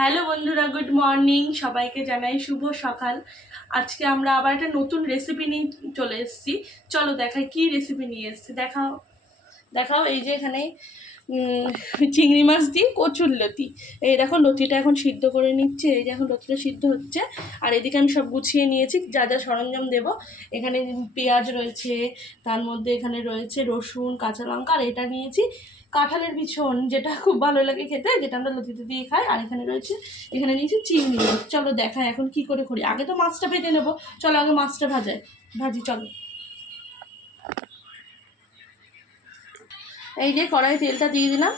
Hello বন্ধুরা, good morning. সবাইকে জানাই শুভ সকাল। আজকে আমরা আবার একটা নতুন রেসিপি নিয়ে চলে এসেছি। চলো দেখাই কি রেসিপি নিয়ে এসছি। দেখাও দেখাও এই যে এখানে চিংড়ি মাছ দিয়ে কচুর লতি। এই দেখো, লতিটা এখন সিদ্ধ করে নিচ্ছে। এই এখন লতিটা সিদ্ধ হচ্ছে। আর এদিকে আমি সব গুছিয়ে নিয়েছি। যা যা সরঞ্জাম দেব, এখানে পেঁয়াজ রয়েছে, তার মধ্যে এখানে রয়েছে রসুন, কাঁচা লঙ্কা, আর এটা নিয়েছি কাঁঠালের বিছন, যেটা খুব ভালো লাগে খেতে, যেটা আমরা লতিতে দিয়ে খাই। আর এখানে রয়েছে, এখানে নিয়েছি চিংড়ি মাছ। চলো দেখাই এখন কি করে করি। আগে তো মাছটা ভেজে নেব। চলো আগে মাছটা ভাজাই। ভাজি, চলো। এই যে কড়াইয়ে তেলটা দিয়ে দিলাম।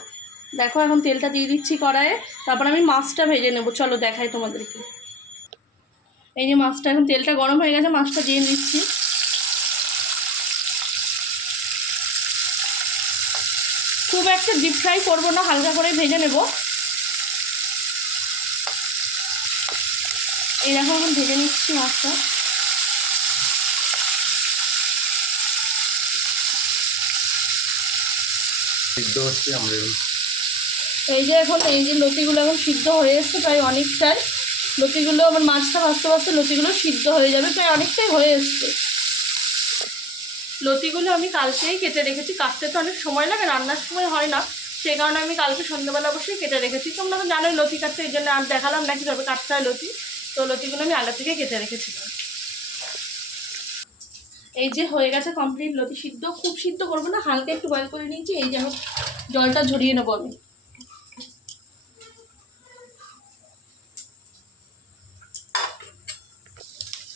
দেখো এখন তেলটা দিয়ে দিচ্ছি কড়াইয়ে। তারপর আমি মাছটা ভেজে নেব। চলো দেখাই তোমাদেরকে। এই যে মাছটা এখন তেলটা গরম হয়ে গেছে, মাছটা দিয়ে দিচ্ছি খুব একটা ডিপ ফ্রাই করব না, হালকা করে ভেজে নেব। এই দেখো এখন ভেজে নিচ্ছি মাছটা। সিদ্ধ হচ্ছে, আমরা এই যে এখন এই যে লতিগুলো এখন সিদ্ধ হয়ে এসছে প্রায় অনেকটাই, লতিগুলো আমার মাছটা ভাজতে ভাজতে লতিগুলো সিদ্ধ হয়ে যাবে, প্রায় অনেকটাই হয়ে এসছে। লতিগুলো আমি কালকেই কেটে রেখেছি, কাটতে তো অনেক সময় লাগে, রান্নার সময় হয় না সেই কারণে আমি কালকে সন্ধ্যাবেলা বসেই কেটে রেখেছি। তোমরা তো জানোই লতি কাটতে, এই জন্য আর দেখালাম না কীভাবে কাটতে হয় লতি। তো লতিগুলো আমি আগে থেকে কেটে রেখেছিলাম। এই যে হয়ে গেছে কমপ্লিট লতি সিদ্ধ, খুব সিদ্ধ করব না, হালকা একটু বয়েল করে নিয়েছি, এই যে জলটা ঝরিয়ে নেব আমি।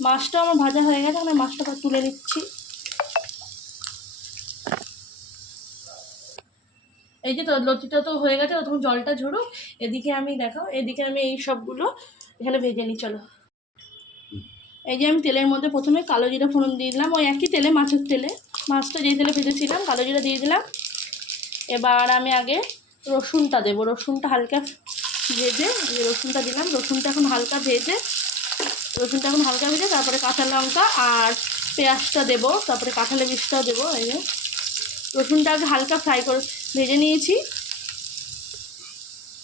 মাছটা আমার ভাজা হয়ে গেছে, আমি মাছটা তুলে নিচ্ছি। এই যে লতিটা তো হয়ে গেছে, তখন জলটা ঝরো এদিকে আমি দেখাও, এদিকে আমি এই সবগুলো এখানে ভেজে নিই, চলো। এই যে আমি তেলের মধ্যে প্রথমে কালো জিরা ফোড়ন দিয়ে দিলাম, ওই একই তেলে মাছের তেলে। মাছটা যেই তেলে ভেজেছিলাম, কালো জিরা দিয়ে দিলাম। এবার আমি আগে রসুনটা দেবো। রসুনটা হালকা ভেজে, এই রসুনটা দিলাম, রসুনটা এখন হালকা ভেজে, রসুনটা এখন হালকা ভেজে, তারপরে কাঁচা লঙ্কা আর পেঁয়াজটা দেবো, তারপরে কাঁঠালের বীজটাও দেবো, এই যে। রসুনটা আগে হালকা ফ্রাই করে ভেজে নিয়েছি।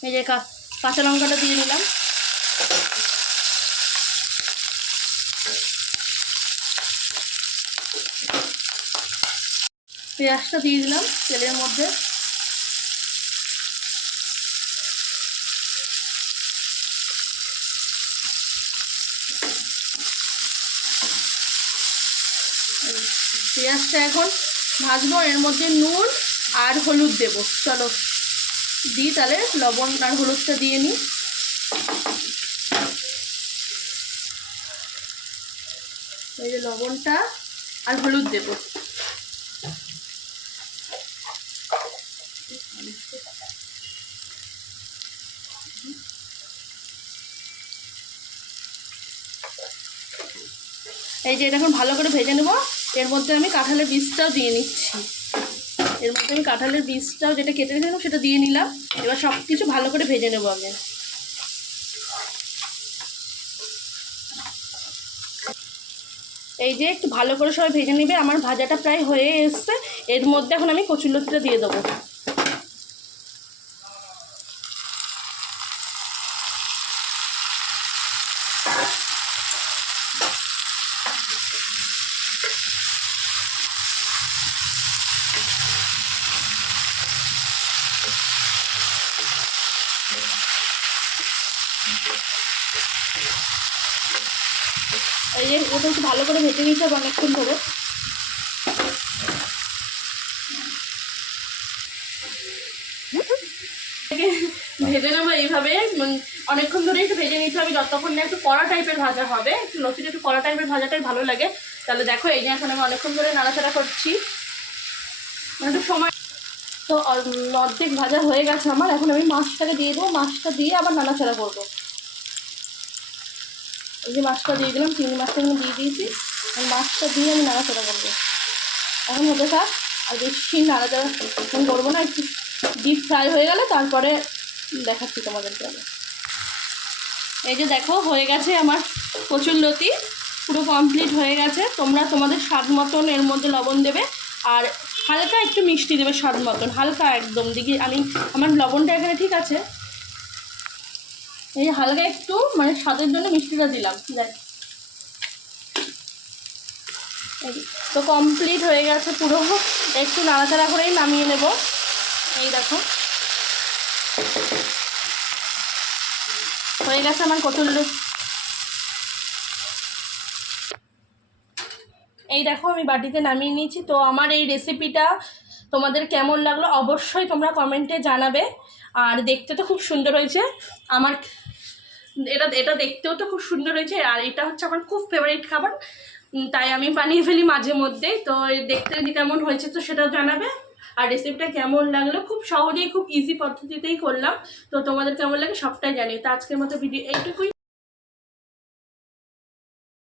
এই যে কাঁচা লঙ্কাটা দিয়ে দিলাম। পেঁয়াজটা দিয়ে দিলাম, তেলের মধ্যে। পেঁয়াজটা এখন ভাজবো, এর মধ্যে নুন আর হলুদ দেবো। চলো, দিই তাহলে লবণ আর হলুদটা দিয়ে নিই। এই যে লবণটা আর হলুদ দেবো। এই যে এটা এখন ভালো করে ভেজে নেব। এর মধ্যে আমি কাঁঠালের বীজটাও দিয়ে নিচ্ছি। এর মধ্যে আমি কাঁঠালের বীজটাও যেটা কেটে রেখেছিলাম সেটা দিয়ে নিলাম। এবার সব কিছু ভালো করে ভেজে নেব আগে এই যে একটু ভালো করে সবাই ভেজে নেবে। আমার ভাজাটা প্রায় হয়ে এসছে। এর মধ্যে এখন আমি কচুরলতিটা দিয়ে দেবো। এই যে ওটা একটু ভালো করে ভেজে নিতে হবে অনেকক্ষণ ধরে। ভেজে নেব এইভাবে অনেকক্ষণ ধরে একটু ভেজে নিতে হবে যতক্ষণ না একটু কড়া টাইপের ভাজা হবে, একটু লতিটা একটু কড়া টাইপের ভাজাটাই ভালো লাগে। তাহলে দেখো, এই যে এখন আমি অনেকক্ষণ ধরে নাড়াচাড়া করছি। মানে একটু সময় তো অর্ধেক ভাজা হয়ে গেছে আমার। এখন আমি মাছটাকে দিয়ে দেবো। মাছটা দিয়ে আবার নাড়াচাড়া করব। এই যে মাছটা দিয়ে দিলাম, চিংড়ি মাছটা এখানে দিয়ে দিয়েছি। আর মাছটা দিয়ে আমি নাড়াচাড়া করব। এখন হতে থাক, আর বেশি নাড়াচাড়া করব না, একটু ডিপ ফ্রাই হয়ে গেলে তারপরে দেখাচ্ছি তোমাদেরকে আমি এই যে দেখো, হয়ে গেছে আমার কচুর লতি, পুরো কমপ্লিট হয়ে গেছে। তোমরা তোমাদের স্বাদ মতন এর মধ্যে লবণ দেবে, আর হালকা একটু মিষ্টি দেবে স্বাদ মতন, হালকা একদম। দেখি, আমি, আমার লবণটা এখানে ঠিক আছে। এই হালকা একটু মানে স্বাদের জন্য মিষ্টিটা দিলাম দেখ তো কমপ্লিট হয়ে গেছে পুরো। একটু নাড়াচাড়া করেই নামিয়ে নেব। এই দেখো। হয়ে গেছে আমার কচুর এই দেখো, আমি বাটিতে নামিয়ে নিয়েছি। তো আমার এই রেসিপিটা তোমাদের কেমন লাগল অবশ্যই তোমরা কমেন্টে জানাবে। আর দেখতে তো খুব সুন্দর হয়েছে। আমার এটা এটা দেখতেও তো খুব সুন্দর হয়েছে। আর এটা হচ্ছে আমার খুব ফেভারিট খাবার। তাই আমি বানিয়ে ফেলি মাঝে মধ্যে। তো দেখতে কেমন হয়েছে তো সেটা জানাবে। আর রেসিপিটা কেমন লাগল? খুব সহজেই, খুব ইজি পদ্ধতিতেই করলাম। তো তোমাদের কেমন লাগে সবটাই জানি তো আজকের মতো ভিডিও এইটুকুই।